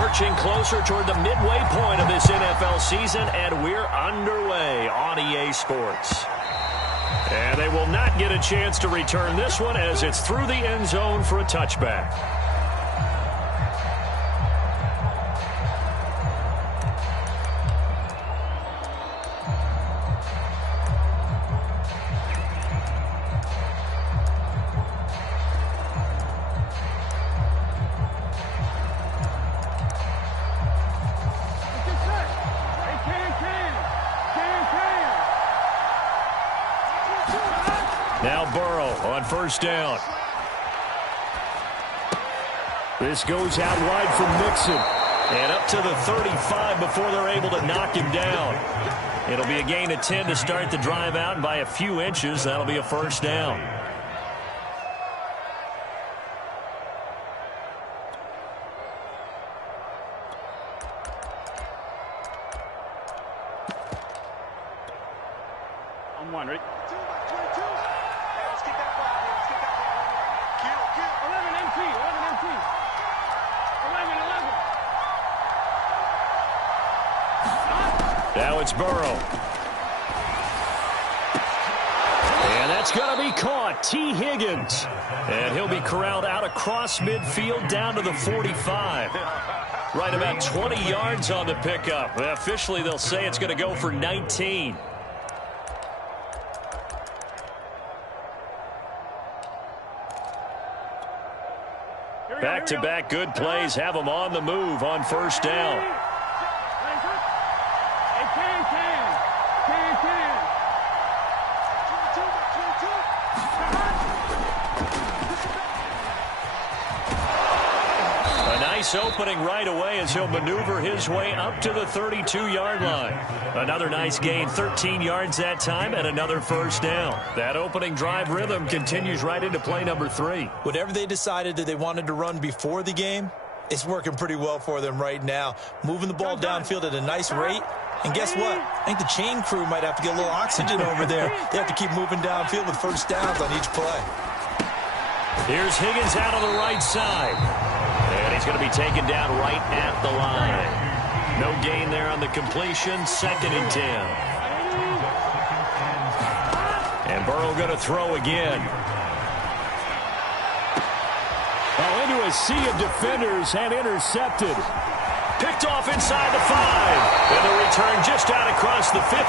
Lurching closer toward the midway point of this NFL season, and we're underway on EA Sports. And they will not get a chance to return this one as it's through the end zone for a touchback. Now Burrow on first down. This goes out wide for Mixon. And up to the 35 before they're able to knock him down. It'll be a gain of 10 to start the drive out, and by a few inches, that'll be a first down. I'm one, right? 11 MT. Now it's Burrow. And that's going to be caught. T. Higgins. And he'll be corralled out across midfield down to the 45. Right about 20 yards on the pickup. Officially, they'll say it's going to go for 19. Back-to-back good plays have them on the move on first down. A nice opening right away as he'll maneuver his way up to the 32-yard line. Another nice gain, 13 yards that time, and another first down. That opening drive rhythm continues right into play number 3. Whatever they decided that they wanted to run before the game, it's working pretty well for them right now. Moving the ball downfield at a nice rate. And guess what? I think the chain crew might have to get a little oxygen over there. They have to keep moving downfield with first downs on each play. Here's Higgins out on the right side. And he's going to be taken down right at the line. No gain there on the completion. 2nd and 10. And Burrow going to throw again. Oh, into a sea of defenders and intercepted. Picked off inside the 5. And the return just out across the 15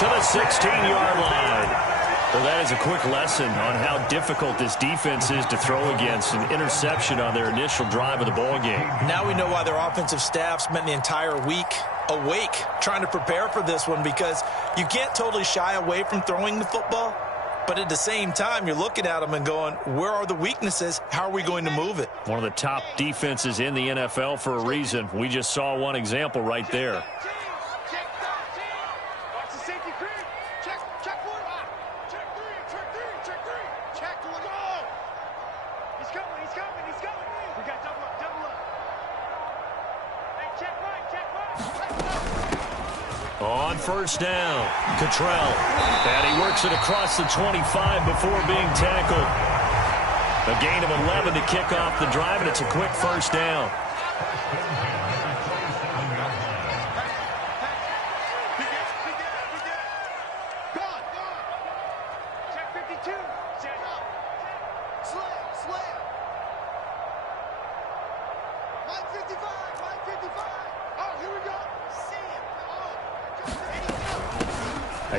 to the 16-yard line. Well, that is a quick lesson on how difficult this defense is to throw against. An interception on their initial drive of the ball game. Now we know why their offensive staff spent the entire week awake trying to prepare for this one, because you can't totally shy away from throwing the football. But at the same time, you're looking at them and going, where are the weaknesses? How are we going to move it? One of the top defenses in the NFL for a reason. We just saw one example right there. On first down, Cottrell. And he works it across the 25 before being tackled. A gain of 11 to kick off the drive, and it's a quick first down.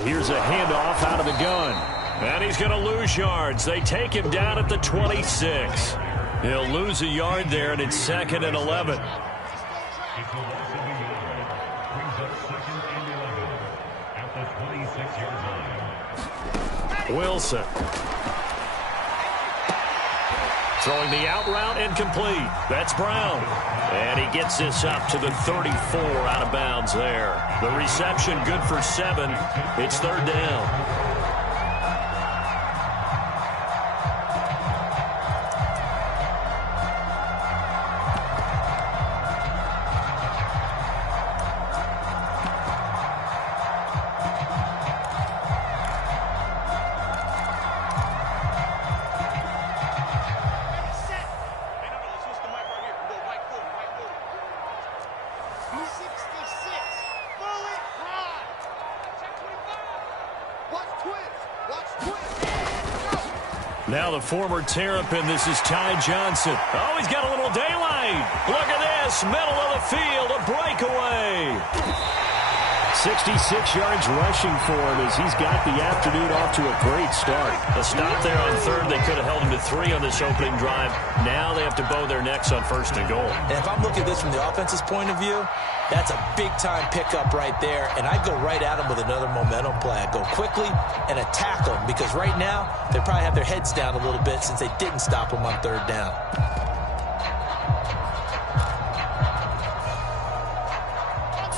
Here's a handoff out of the gun. And he's going to lose yards. They take him down at the 26. He'll lose a yard there, and it's 2nd and 11. Wilson. Throwing the out route incomplete. That's Brown. And he gets this up to the 34 out of bounds there. The reception good for 7. It's 3rd down. Now the former Terrapin, this is Ty Johnson. Oh, he's got a little daylight. Look at this, middle of the field, a breakaway. 66 yards rushing for him as he's got the afternoon off to a great start. A stop there on third. They could have held him to 3 on this opening drive. Now they have to bow their necks on first and goal. And if I'm looking at this from the offense's point of view, that's a big-time pickup right there, and I'd go right at him with another momentum play. I'd go quickly and attack them because right now they probably have their heads down a little bit since they didn't stop him on third down.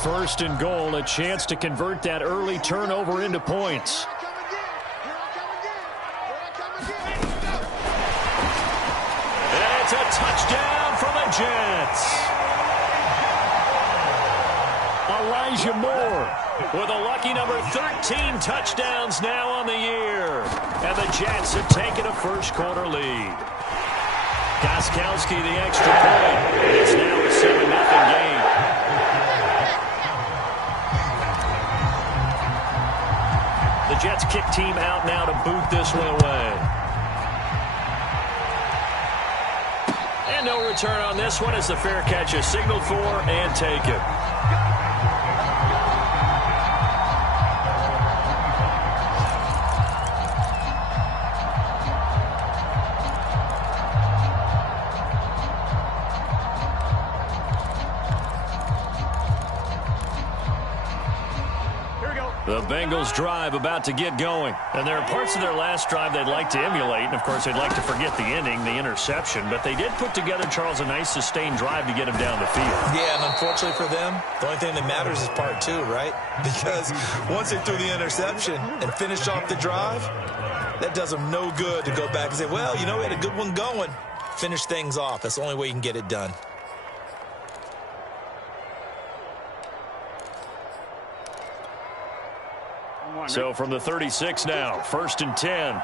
First and goal, a chance to convert that early turnover into points. And it's a touchdown for the Jets. Elijah Moore with a lucky number 13 touchdowns now on the year. And the Jets have taken a first-quarter lead. Gostkowski the extra point. It's now a 7-0 game. The Jets kick team out now to boot this one away. And no return on this one as the fair catch is signaled for and taken. The Bengals drive about to get going. And there are parts of their last drive they'd like to emulate. And, of course, they'd like to forget the ending, the interception. But they did put together, Charles, a nice sustained drive to get him down the field. Yeah, and unfortunately for them, the only thing that matters is part 2, right? Because once they threw the interception and finished off the drive, that does them no good to go back and say, well, you know, we had a good one going. Finish things off. That's the only way you can get it done. So from the 36 now, first and 10.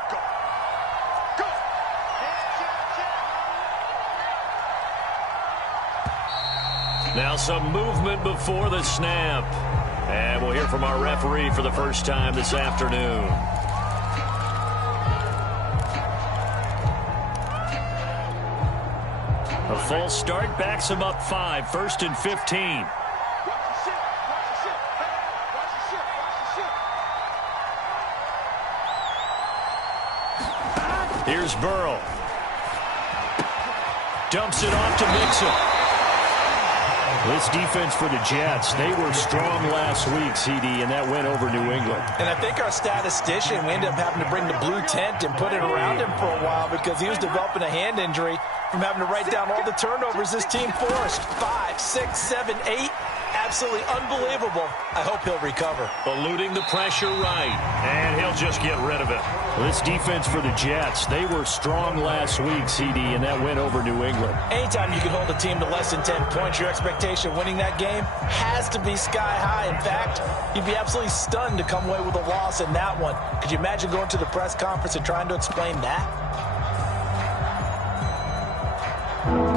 Now some movement before the snap. And we'll hear from our referee for the first time this afternoon. A false start backs him up 5, first and 15. Here's Burrow. Dumps it off to Mixon. This defense for the Jets, they were strong last week, CD, and that went over New England. And I think our statistician, we ended up having to bring the blue tent and put it around him for a while because he was developing a hand injury from having to write down all the turnovers this team forced. 5, 6, 7, 8. Absolutely unbelievable. I hope he'll recover. Eluding the pressure right, and he'll just get rid of it. This defense for the Jets, they were strong last week, CD, and that went over New England. Anytime you can hold a team to less than 10 points, your expectation of winning that game has to be sky high. In fact, you'd be absolutely stunned to come away with a loss in that one. Could you imagine going to the press conference and trying to explain that?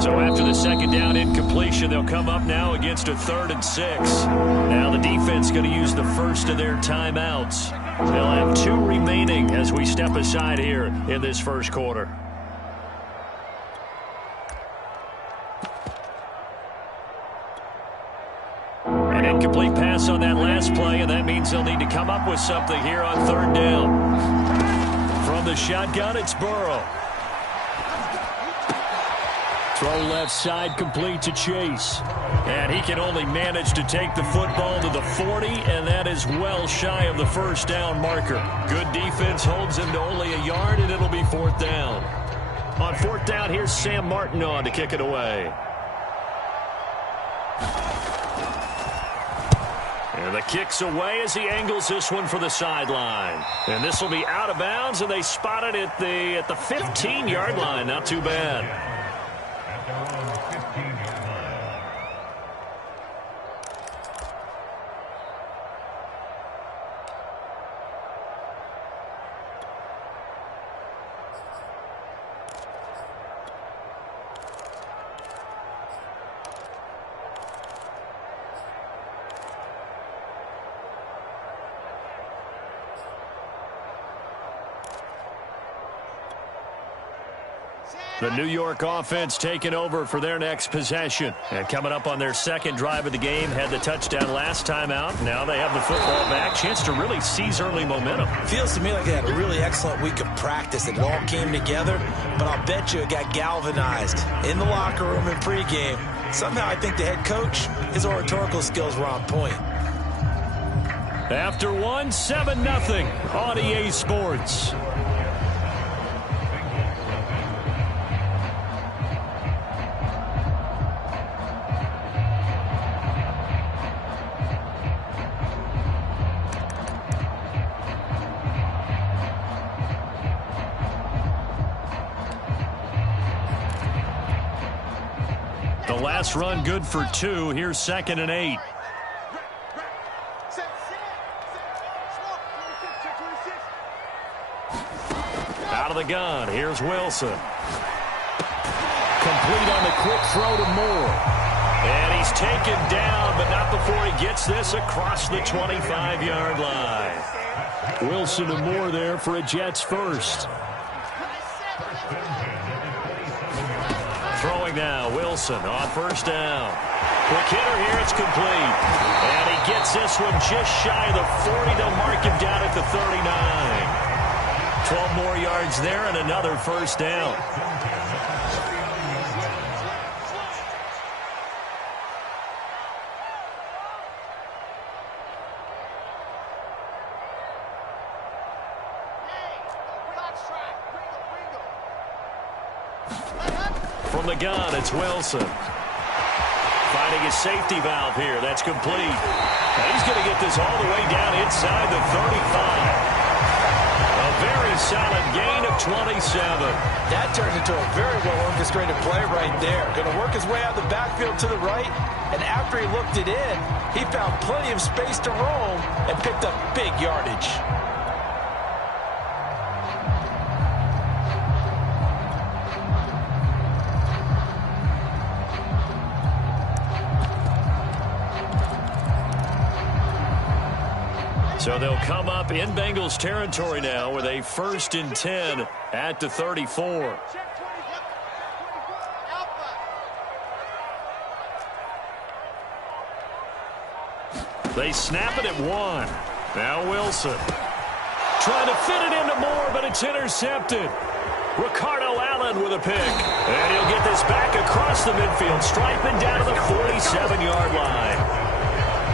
So after the second down incompletion, they'll come up now against a 3rd and 6. Now the defense going to use the first of their timeouts. They'll have 2 remaining as we step aside here in this first quarter. An incomplete pass on that last play, and that means they'll need to come up with something here on 3rd down. From the shotgun, it's Burrow. Throw left side complete to Chase. And he can only manage to take the football to the 40, and that is well shy of the first down marker. Good defense holds him to only a yard, and it'll be 4th down. On 4th down, here's Sam Martin on to kick it away. And the kick's away as he angles this one for the sideline. And this will be out of bounds, and they spot it at the 15-yard line. Not too bad. The New York offense taking over for their next possession. And coming up on their second drive of the game, had the touchdown last time out. Now they have the football back. Chance to really seize early momentum. Feels to me like they had a really excellent week of practice. It all came together, but I'll bet you it got galvanized in the locker room in pregame. Somehow I think the head coach, his oratorical skills were on point. After one, 7-0 on EA Sports. The last run good for 2. Here's 2nd and 8. Out of the gun. Here's Wilson. Complete on the quick throw to Moore. And he's taken down, but not before he gets this across the 25-yard line. Wilson and Moore there for a Jets first. Throwing now, Wilson on first down. Quick hitter here, it's complete. And he gets this one just shy of the 40. They'll mark him down at the 39. 12 more yards there and another first down. From the gun, it's Wilson. Finding his safety valve here. That's complete. And he's going to get this all the way down inside the 35. A very solid gain of 27. That turned into a very well-orchestrated play right there. Going to work his way out of the backfield to the right, and after he looked it in, he found plenty of space to roam and picked up big yardage. So they'll come up in Bengals territory now with a 1st and 10 at the 34. They snap it at 1. Now Wilson. Trying to fit it into Moore, but it's intercepted. Ricardo Allen with a pick. And he'll get this back across the midfield, striping down to the 47-yard line.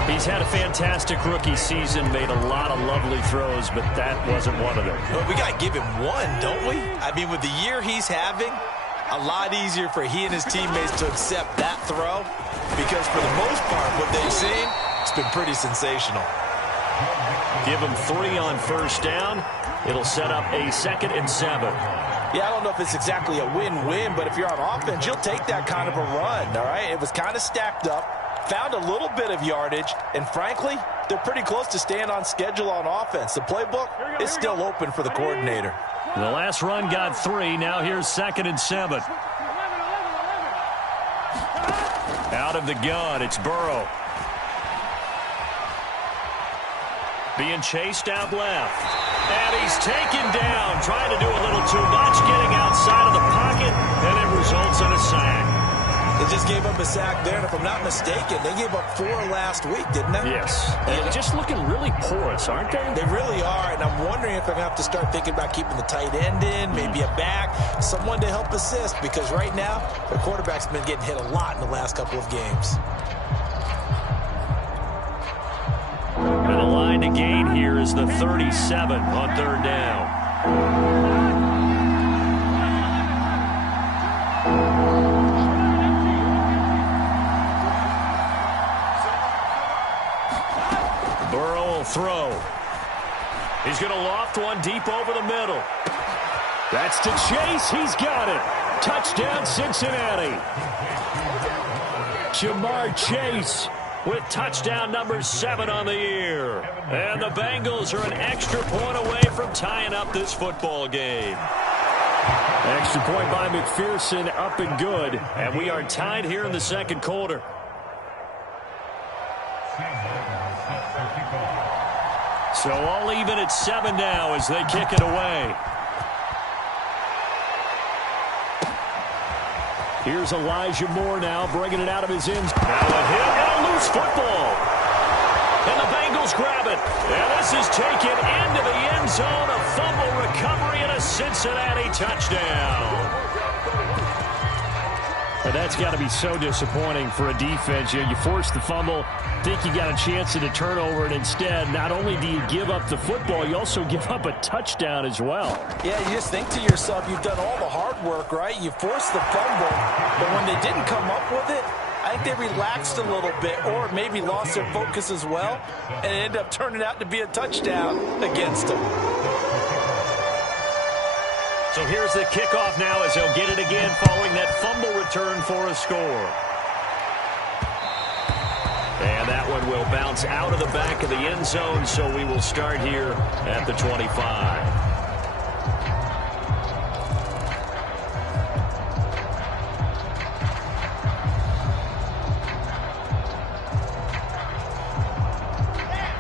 He's had a fantastic rookie season, made a lot of lovely throws, but that wasn't one of them. Well, we got to give him one, don't we? I mean, with the year he's having, a lot easier for he and his teammates to accept that throw because for the most part, what they've seen, it's been pretty sensational. Give him 3 on first down. It'll set up a 2nd and 7. Yeah, I don't know if it's exactly a win-win, but if you're on offense, you'll take that kind of a run, all right? It was kind of stacked up. Found a little bit of yardage, and frankly, they're pretty close to staying on schedule on offense. The playbook is still open for the coordinator. The last run got 3. Now here's 2nd and 7. Out of the gun, it's Burrow. Being chased out left. And he's taken down, trying to do a little too much, getting outside of the pocket, and it results in a sack. They just gave up a sack there, and if I'm not mistaken, they gave up 4 last week, didn't they? Yes. And just looking really porous, aren't they? They really are, and I'm wondering if they're going to have to start thinking about keeping the tight end in, maybe a back, someone to help assist, because right now, their quarterback's been getting hit a lot in the last couple of games. And the line to gain here is the 37 on 3rd down. Throw. He's going to loft one deep over the middle. That's to Chase. He's got it. Touchdown, Cincinnati. Jamar Chase with touchdown number 7 on the year. And the Bengals are an extra point away from tying up this football game. Extra point by McPherson, up and good. And we are tied here in the second quarter. So all even at 7 now as they kick it away. Here's Elijah Moore now, bringing it out of his ends. Now a hit and a loose football. And the Bengals grab it. And this is taken into the end zone. A fumble recovery and a Cincinnati touchdown. But that's got to be so disappointing for a defense. You force the fumble, think you got a chance at a turnover, and instead, not only do you give up the football, you also give up a touchdown as well. Yeah, you just think to yourself, you've done all the hard work, right? You forced the fumble, but when they didn't come up with it, I think they relaxed a little bit or maybe lost their focus as well, and it ended up turning out to be a touchdown against them. So here's the kickoff now as he'll get it again following that fumble return for a score. And that one will bounce out of the back of the end zone, so we will start here at the 25.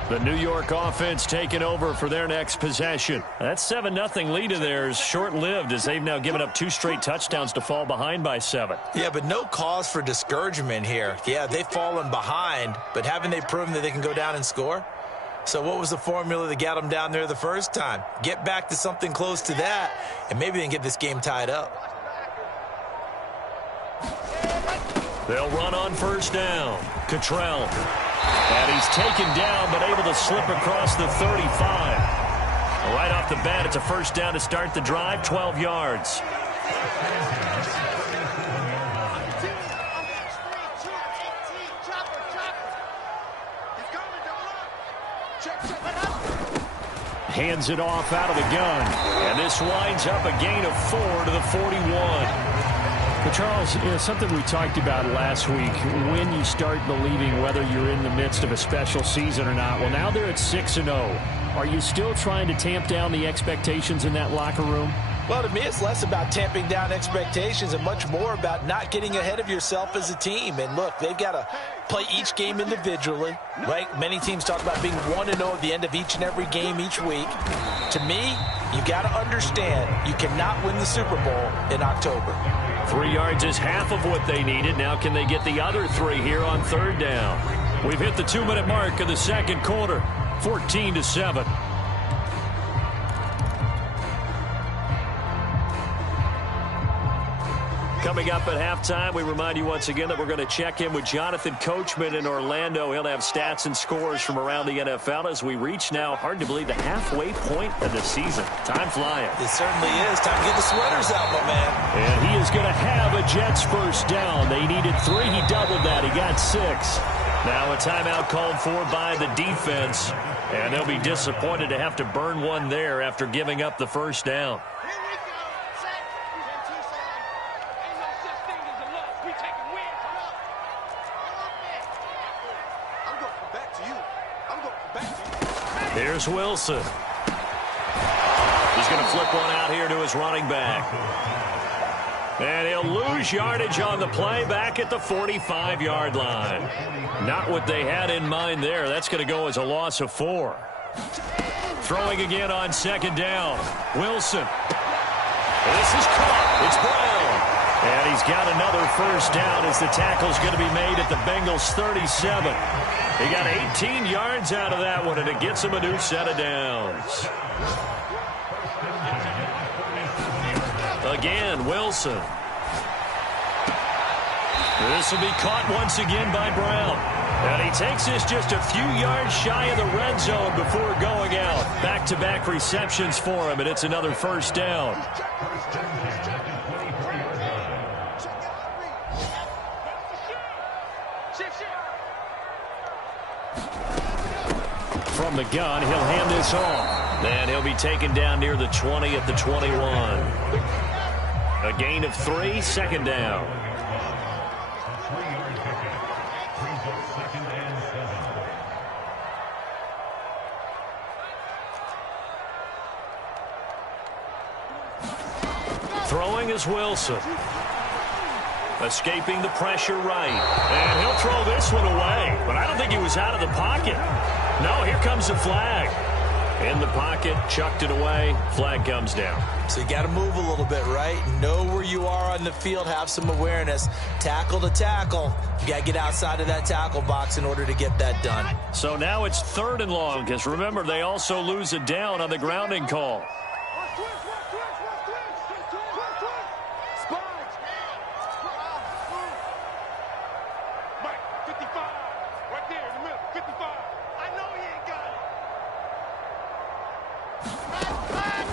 The New York offense taking over for their next possession. That 7-0 lead of theirs short-lived as they've now given up 2 straight touchdowns to fall behind by 7. Yeah, but no cause for discouragement here. Yeah, they've fallen behind, but haven't they proven that they can go down and score? So what was the formula that got them down there the first time? Get back to something close to that, and maybe they can get this game tied up. They'll run on first down. Cottrell. And he's taken down, but able to slip across the 35. Right off the bat, it's a first down to start the drive, 12 yards. Hands it off out of the gun. And this winds up a gain of 4 to the 41. But Charles, something we talked about last week, when you start believing whether you're in the midst of a special season or not. Well, now they're at 6-0. Are you still trying to tamp down the expectations in that locker room? Well, to me, it's less about tamping down expectations and much more about not getting ahead of yourself as a team. And look, they've got to play each game individually, right? Many teams talk about being 1-0 at the end of each and every game each week. To me, you got to understand you cannot win the Super Bowl in October. 3 yards is half of what they needed. Now can they get the other 3 here on third down? We've hit the 2-minute mark of the second quarter, 14-7. Coming up at halftime, we remind you once again that we're going to check in with Jonathan Coachman in Orlando. He'll have stats and scores from around the NFL as we reach now, hard to believe, the halfway point of the season. Time flying. It certainly is. Time to get the sweaters out, my man. And he is going to have a Jets first down. They needed 3. He doubled that. He got 6. Now a timeout called for by the defense. And they'll be disappointed to have to burn one there after giving up the first down. Here's Wilson. He's going to flip one out here to his running back. And he'll lose yardage on the play back at the 45-yard line. Not what they had in mind there. That's going to go as a loss of 4. Throwing again on second down. Wilson. This is caught. It's Brown. And he's got another first down as the tackle's going to be made at the Bengals 37. He got 18 yards out of that one, and it gets him a new set of downs. Again, Wilson. This will be caught once again by Brown. And he takes this just a few yards shy of the red zone before going out. Back-to-back receptions for him, and it's another first down. From the gun, he'll hand this off. And he'll be taken down near the 20 at the 21. A gain of 3, second down. Throwing is Wilson. Escaping the pressure right. And he'll throw this one away. But I don't think he was out of the pocket. No, here comes the flag. In the pocket, chucked it away, flag comes down. So you got to move a little bit, right? Know where you are on the field, have some awareness. Tackle to tackle. You got to get outside of that tackle box in order to get that done. So now it's 3rd and long, because remember, they also lose it down on the grounding call.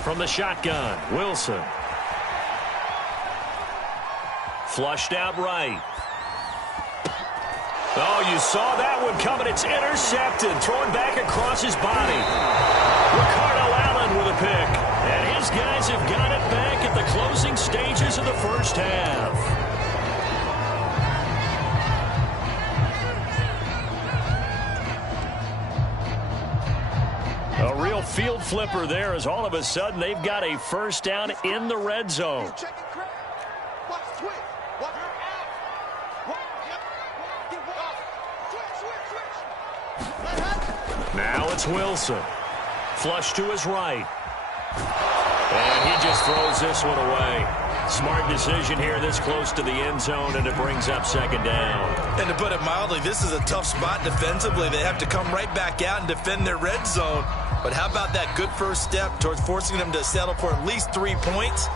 From the shotgun, Wilson. Flushed out right. Oh, you saw that one coming. It's intercepted. Thrown back across his body. Ricardo Allen with a pick. And his guys have got it back at the closing stages of the first half. A real field flipper there, as all of a sudden they've got a first down in the red zone. Now it's Wilson. Flush to his right. And he just throws this one away. Smart decision here this close to the end zone, and it brings up 2nd down. And to put it mildly, this is a tough spot defensively. They have to come right back out and defend their red zone. But how about that good first step towards forcing them to settle for at least 3 points?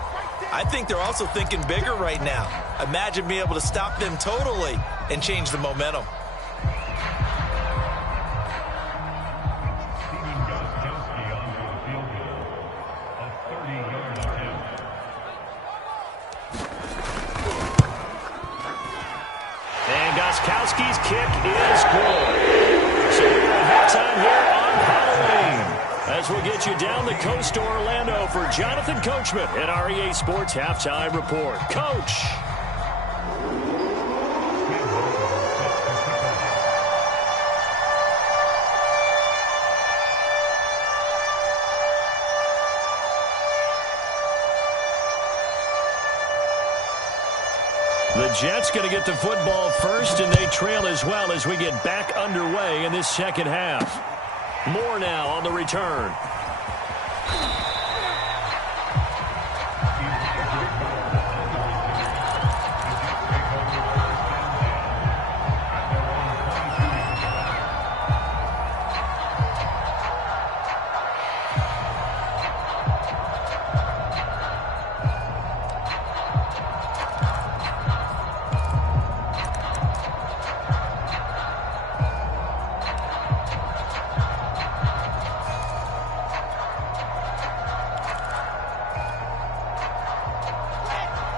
I think they're also thinking bigger right now. Imagine being able to stop them totally and change the momentum. And Gostkowski's kick is good. So we're at halftime here on Halloween, as we'll get you down the coast to Orlando for Jonathan Coachman at our EA Sports Halftime Report. Coach. The Jets going to get the football first, and they trail as well as we get back underway in this second half. More now on the return.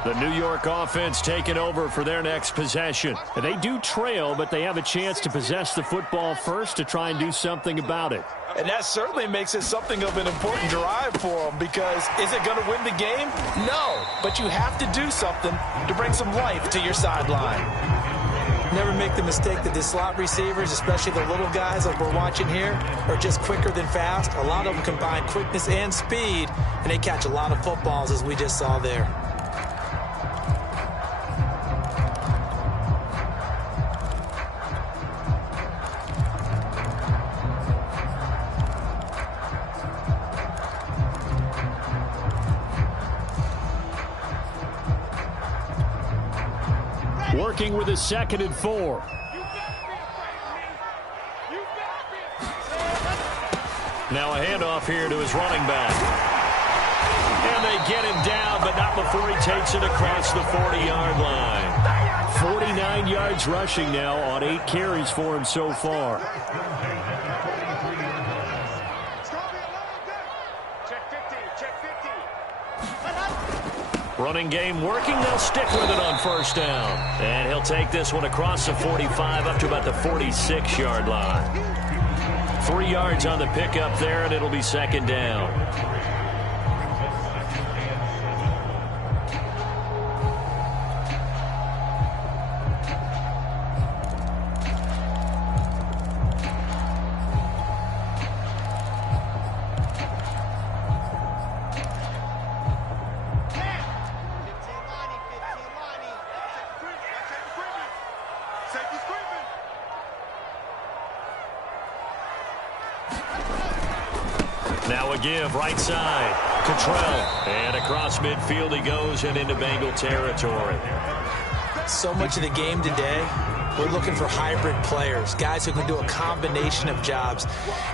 The New York offense taking over for their next possession. They do trail, but they have a chance to possess the football first to try and do something about it. And that certainly makes it something of an important drive for them, because is it going to win the game? No, but you have to do something to bring some life to your sideline. Never make the mistake that the slot receivers, especially the little guys like we're watching here, are just quicker than fast. A lot of them combine quickness and speed, and they catch a lot of footballs, as we just saw there. Working with a 2nd and 4. Now a handoff here to his running back. And they get him down, but not before he takes it across the 40-yard line. 49 yards rushing now on 8 carries for him so far. Running game working. They'll stick with it on first down. And he'll take this one across the 45 up to about the 46-yard line. 3 yards on the pickup there, and it'll be 2nd down. Now a give, right side. Cottrell. And across midfield he goes and into Bengal territory. So much of the game today, we're looking for hybrid players, guys who can do a combination of jobs.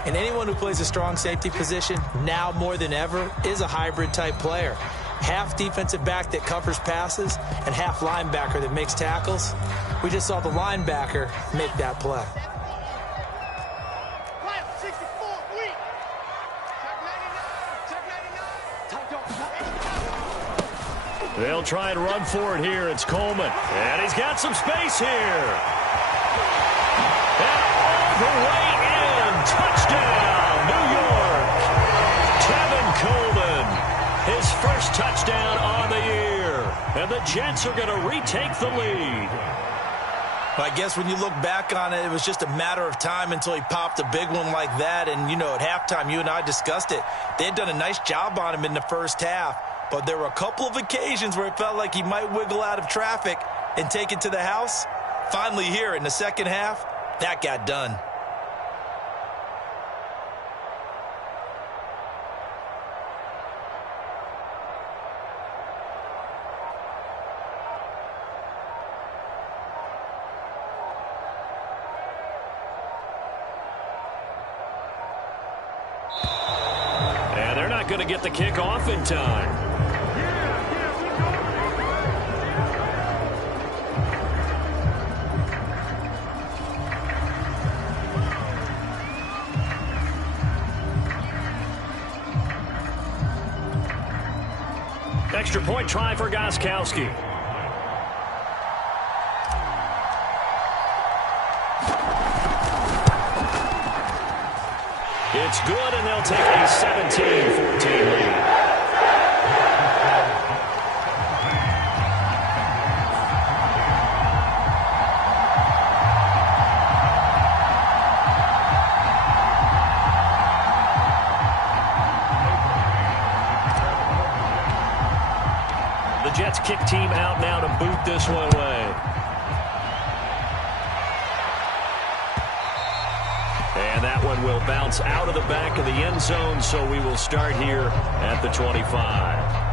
And anyone who plays a strong safety position, now more than ever, is a hybrid-type player. Half defensive back that covers passes and half linebacker that makes tackles. We just saw the linebacker make that play. They'll try and run for it here. It's Coleman. And he's got some space here. And all the way in. Touchdown, New York. Kevin Coleman. His first touchdown on the year. And the Jets are going to retake the lead. I guess when you look back on it, it was just a matter of time until he popped a big one like that. And, you know, at halftime, you and I discussed it. They had done a nice job on him in the first half. But there were a couple of occasions where it felt like he might wiggle out of traffic and take it to the house. Finally here in the second half, that got done. And they're not going to get the kick off in time. Extra point try for Gostkowski. It's good, and they'll take a 17-14 lead. Jets kick team out now to boot this one away. And that one will bounce out of the back of the end zone, so we will start here at the 25.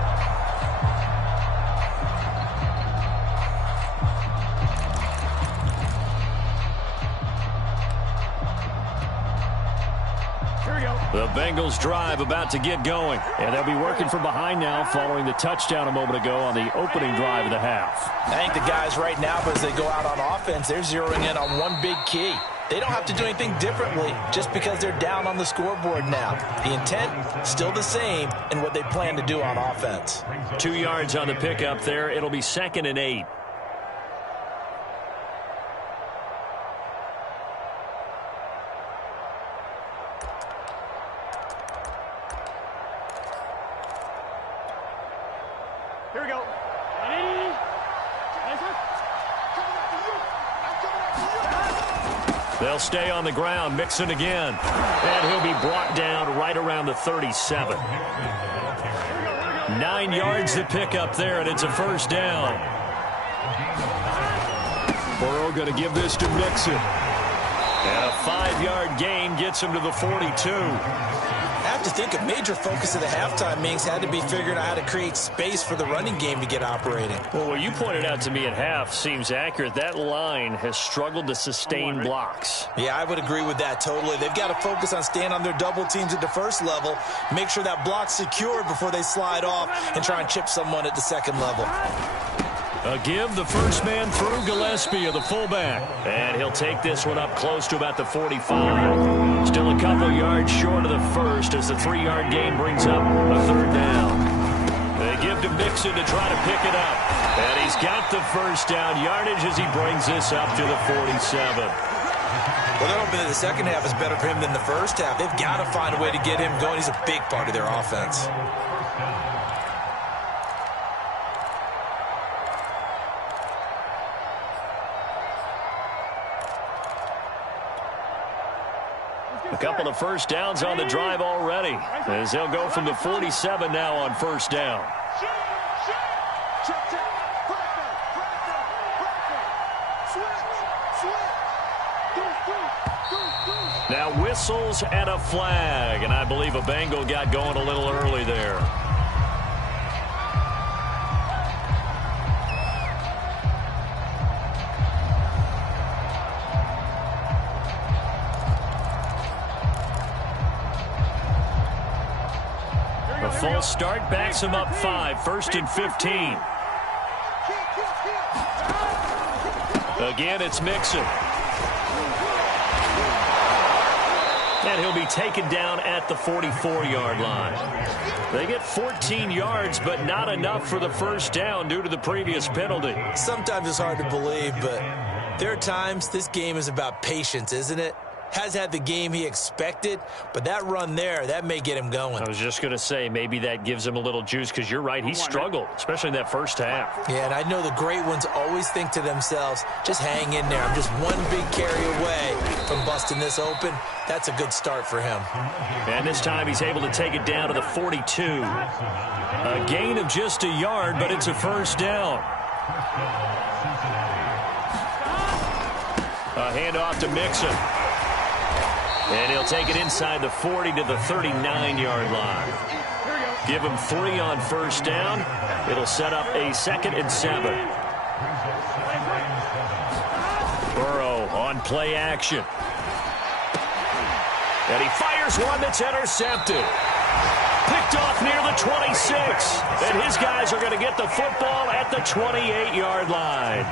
The Bengals drive about to get going. And they'll be working from behind now following the touchdown a moment ago on the opening drive of the half. I think the guys right now, as they go out on offense, they're zeroing in on one big key. They don't have to do anything differently just because they're down on the scoreboard now. The intent, still the same in what they plan to do on offense. 2 yards on the pickup there. It'll be 2nd and 8. Here we go. They'll stay on the ground, Mixon again. And he'll be brought down right around the 37. 9 yards to pick up there, and it's a first down. Burrow going to give this to Mixon. And a 5-yard gain gets him to the 42. I have to think a major focus of the halftime meetings had to be figuring out how to create space for the running game to get operating. Well, what you pointed out to me at half seems accurate. That line has struggled to sustain blocks. Yeah, I would agree with that totally. They've got to focus on staying on their double teams at the first level, make sure that block's secured before they slide off and try and chip someone at the second level. A give, the first man through, Gillespie of the fullback. And he'll take this one up close to about the 45. Still a couple yards short of the first as the 3-yard gain brings up a third down. They give to Mixon to try to pick it up. And he's got the first down yardage as he brings this up to the 47. Well, they're hoping that the second half is better for him than the first half. They've got to find a way to get him going. He's a big part of their offense. A couple of first downs on the drive already, as they'll go from the 47 now on first down. Now whistles and a flag, and I believe a Bengal got going a little early there. A full start backs him up 5, 1st and 15. Again, it's Mixon. And he'll be taken down at the 44-yard line. They get 14 yards, but not enough for the first down due to the previous penalty. Sometimes it's hard to believe, but there are times this game is about patience, isn't it? Has had the game he expected, but that run there, that may get him going. I was just going to say, maybe that gives him a little juice, because you're right, he struggled, especially in that first half. Yeah, and I know the great ones always think to themselves, just hang in there. I'm just one big carry away from busting this open. That's a good start for him. And this time he's able to take it down to the 42. A gain of just a yard, but it's a first down. A handoff to Mixon. And he'll take it inside the 40 to the 39-yard line. Give him 3 on first down. It'll set up a 2nd and 7. Burrow on play action. And he fires one that's intercepted. Picked off near the 26. And his guys are going to get the football at the 28-yard line.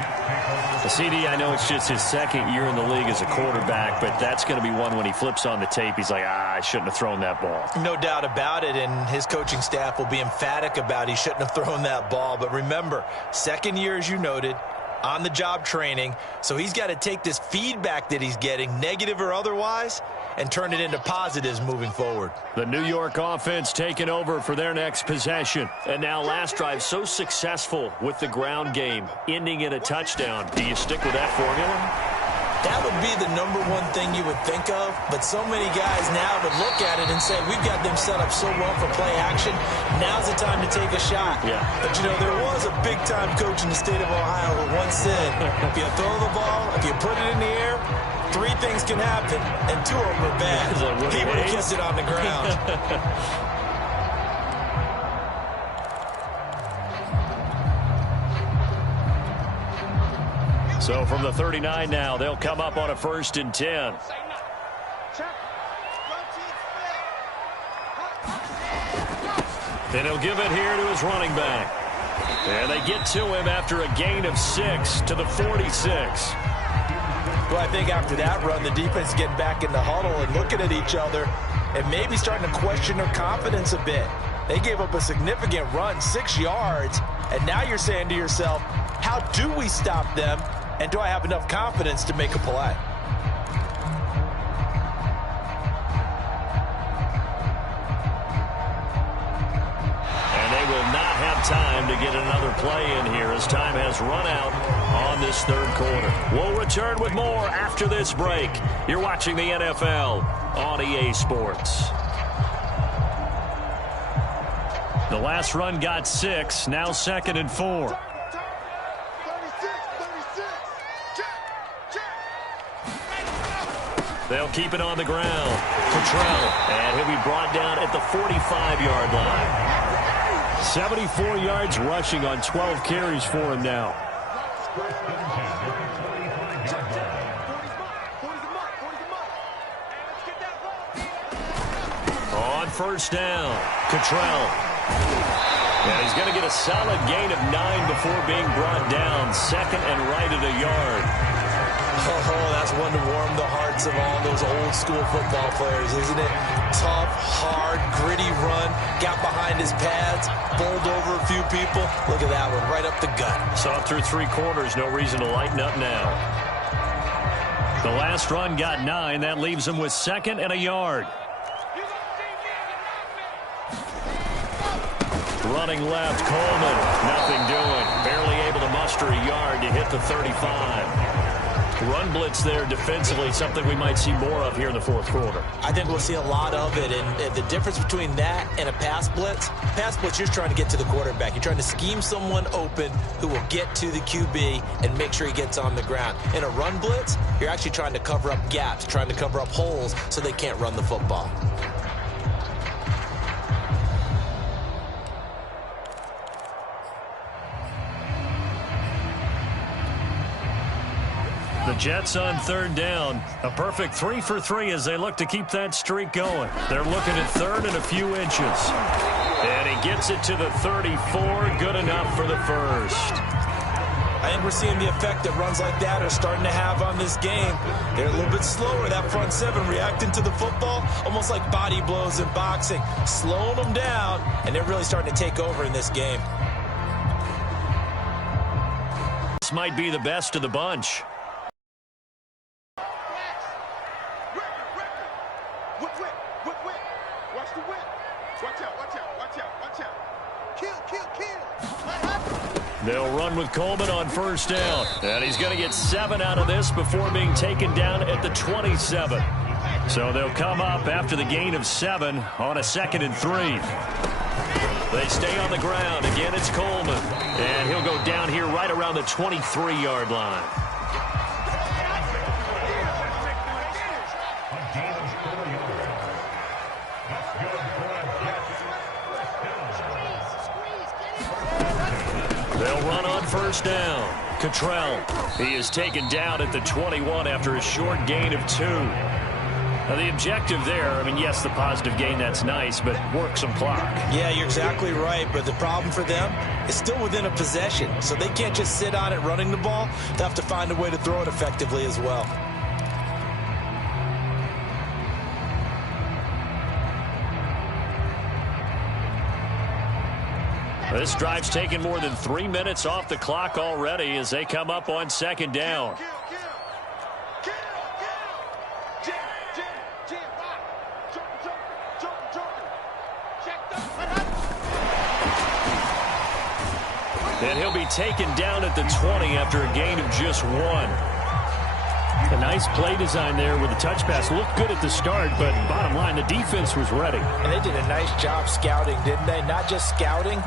CD, I know it's just his 2nd year in the league as a quarterback, but that's going to be one when he flips on the tape. He's like, I shouldn't have thrown that ball. No doubt about it, and his coaching staff will be emphatic about he shouldn't have thrown that ball. But remember, 2nd year, as you noted, on-the-job training, so he's got to take this feedback that he's getting, negative or otherwise, and turn it into positives moving forward. The New York offense taking over for their next possession. And now last drive so successful with the ground game, ending in a touchdown. Do you stick with that formula? That would be the #1 thing you would think of, but so many guys now would look at it and say, we've got them set up so well for play action, now's the time to take a shot. Yeah. But, you know, there was a big-time coach in the state of Ohio who once said, if you throw the ball, if you put it in the air, 3 things can happen, and 2 of them are bad. He would have kissed it on the ground. So from the 39 now, they'll come up on a 1st and 10. And he'll give it here to his running back. And they get to him after a gain of 6 to the 46. Well, I think after that run, the defense is getting back in the huddle and looking at each other and maybe starting to question their confidence a bit. They gave up a significant run, 6 yards, and now you're saying to yourself, how do we stop them, and do I have enough confidence to make a play? And they will not have time to get another play in here as time has run out on this 3rd quarter. We'll return with more after this break. You're watching the NFL on EA Sports. The last run got 6, now 2nd and 4. They'll keep it on the ground. Cottrell, and he'll be brought down at the 45-yard line. 74 yards rushing on 12 carries for him now. On first down, Cottrell. And he's going to get a solid gain of 9 before being brought down. 2nd and right at a yard. Oh, that's one to warm the hearts of all those old-school football players, isn't it? Tough, hard, gritty run, got behind his pads, bowled over a few people. Look at that one, right up the gut. Saw it through 3 quarters, no reason to lighten up now. The last run got 9. That leaves him with 2nd and a yard. Running left, Coleman. Nothing doing. Barely able to muster a yard to hit the 35. Run blitz there defensively, something we might see more of here in the fourth quarter. I think we'll see a lot of it, and the difference between that and a pass blitz, you're trying to get to the quarterback. You're trying to scheme someone open who will get to the QB and make sure he gets on the ground. In a run blitz, you're actually trying to cover up gaps, trying to cover up holes so they can't run the football. The Jets on third down. A perfect 3 for 3 as they look to keep that streak going. They're looking at third and a few inches. And he gets it to the 34. Good enough for the first. I think we're seeing the effect that runs like that are starting to have on this game. They're a little bit slower, that front seven, reacting to the football, almost like body blows in boxing, slowing them down, and they're really starting to take over in this game. This might be the best of the bunch. They'll run with Coleman on first down. And he's going to get 7 out of this before being taken down at the 27. So they'll come up after the gain of 7 on a 2nd and 3. They stay on the ground. Again, it's Coleman. And he'll go down here right around the 23-yard line. They'll run on first down. Cottrell. He is taken down at the 21 after a short gain of 2. Now the objective there, I mean, yes, the positive gain, that's nice, but work some clock. Yeah, you're exactly right, but the problem for them is still within a possession, so they can't just sit on it running the ball. They have to find a way to throw it effectively as well. This drive's taken more than 3 minutes off the clock already as they come up on second down. And he'll be taken down at the 20 after a gain of just 1. A nice play design there with the touch pass. Looked good at the start, but bottom line, the defense was ready. And they did a nice job scouting, didn't they? Not just scouting,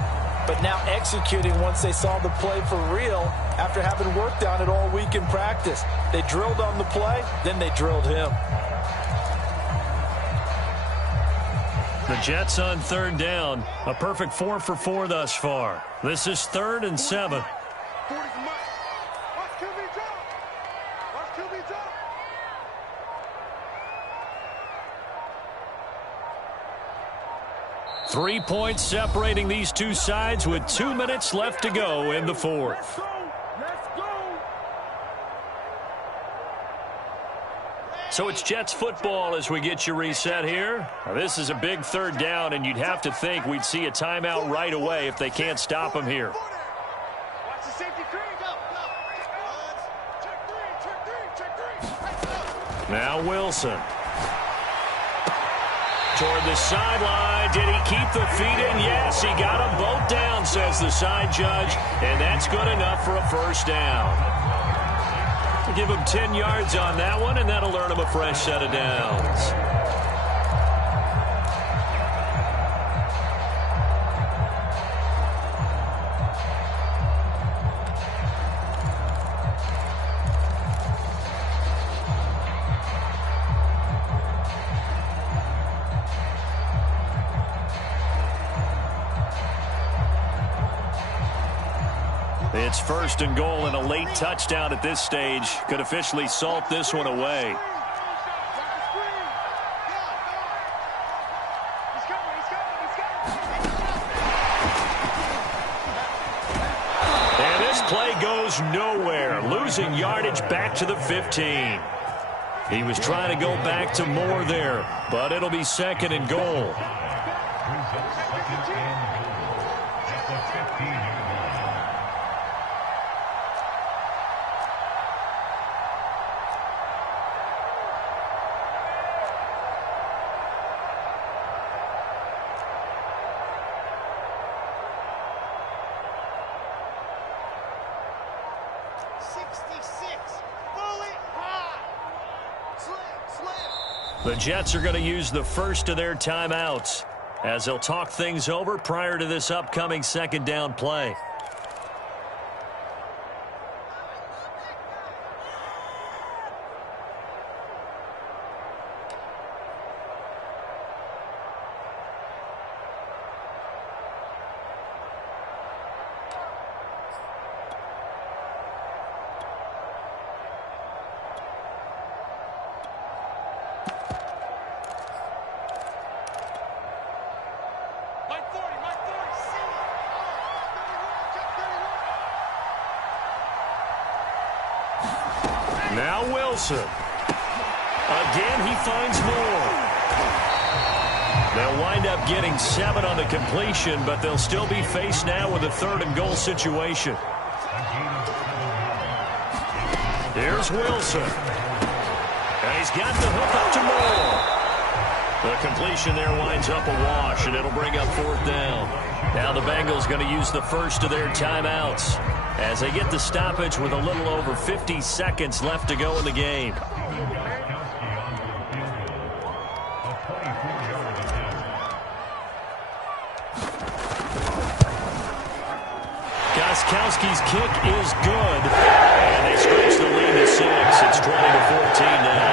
but now executing once they saw the play for real after having worked on it all week in practice. They drilled on the play, then they drilled him. The Jets on third down. A perfect 4 for 4 thus far. This is 3rd and 7. 3 points separating these two sides with 2 minutes left to go in the fourth. So it's Jets football as we get you reset here. Now, this is a big third down, and you'd have to think we'd see a timeout right away if they can't stop them here. Now Wilson. Toward the sideline. Did he keep the feet in? Yes, he got them both down, says the side judge, and that's good enough for a first down. We'll give him 10 yards on that one, and that'll earn him a fresh set of downs. It's 1st and goal, and a late touchdown at this stage could officially salt this one away. And this play goes nowhere, losing yardage back to the 15. He was trying to go back to more there, but it'll be 2nd and goal. The Jets are going to use the first of their timeouts as they'll talk things over prior to this upcoming second down play. Now Wilson. Again, he finds more. They'll wind up getting 7 on the completion, but they'll still be faced now with a 3rd and goal situation. Here's Wilson. And he's got the hook up to Moore. The completion there winds up a wash, and it'll bring up 4th down. Now the Bengals going to use the first of their timeouts as they get the stoppage with a little over 50 seconds left to go in the game. Gostkowski's kick is good, and they stretch the lead to 6. It's 20-14 now.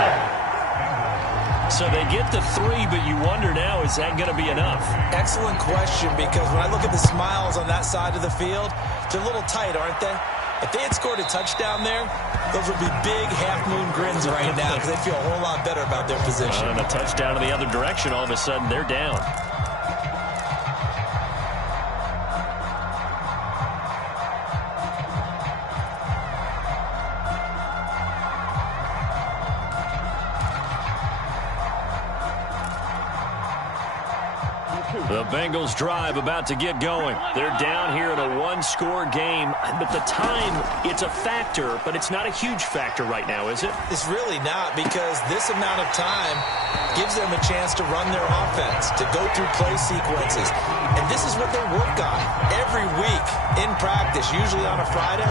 So they get to 3, but you wonder now, is that going to be enough? Excellent question, because when I look at the smiles on that side of the field, they're a little tight, aren't they? If they had scored a touchdown there, those would be big half-moon grins right now because they feel a whole lot better about their position. And a touchdown in the other direction, all of a sudden they're down. The Bengals drive about to get going. They're down here in a 1-score game, but the time, it's a factor, but it's not a huge factor right now, is it? It's really not, because this amount of time gives them a chance to run their offense, to go through play sequences. And this is what they work on every week in practice, usually on a Friday.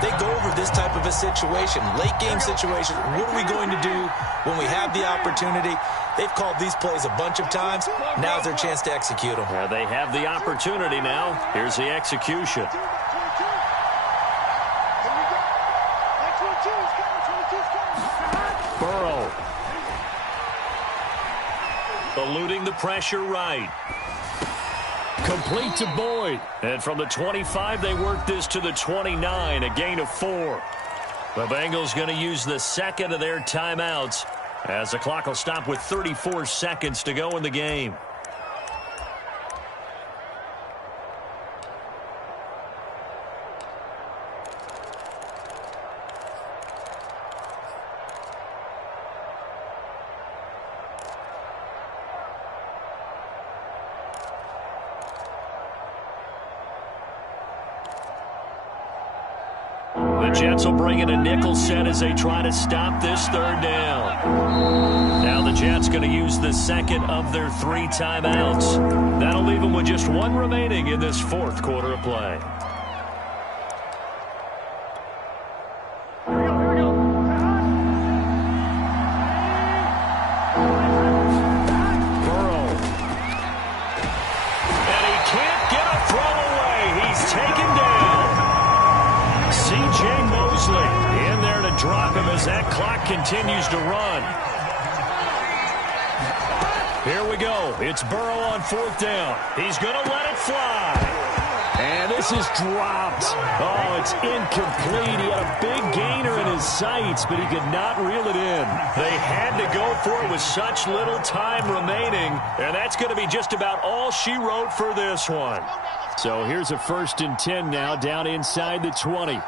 They go over this type of a situation, late game situation. What are we going to do when we have the opportunity? They've called these plays a bunch of times. Now's their chance to execute them. Yeah, they have the opportunity now. Here's the execution. Burrow. Eluding the pressure right. Complete to Boyd. And from the 25, they work this to the 29, a gain of 4. The Bengals going to use the second of their timeouts as the clock will stop with 34 seconds to go in the game. The Jets will bring in a nickel set as they try to stop this 3rd down. Now the Jets going to use the second of their 3 timeouts. That'll leave them with just 1 remaining in this 4th quarter of play. Burrow. And he can't get a throw away. He's taken down. C.J. Mosley in there to drop him as that clock continues to run. Here we go. It's Burrow on 4th down. He's going to let it fly. And this is dropped. Oh, it's incomplete. He had a big gainer in his sights, but he could not reel it in. They had to go for it with such little time remaining, and that's going to be just about all she wrote for this one. So here's a 1st and 10 now, down inside the 20.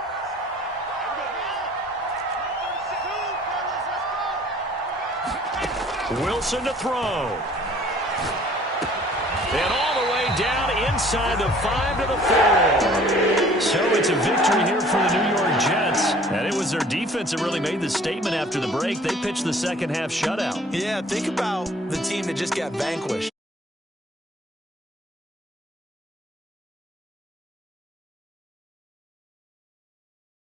Wilson to throw. And all the way down inside the 5 to the 4. So it's a victory here for the New York Jets. And it was their defense that really made the statement after the break. They pitched the second half shutout. Yeah, think about the team that just got vanquished.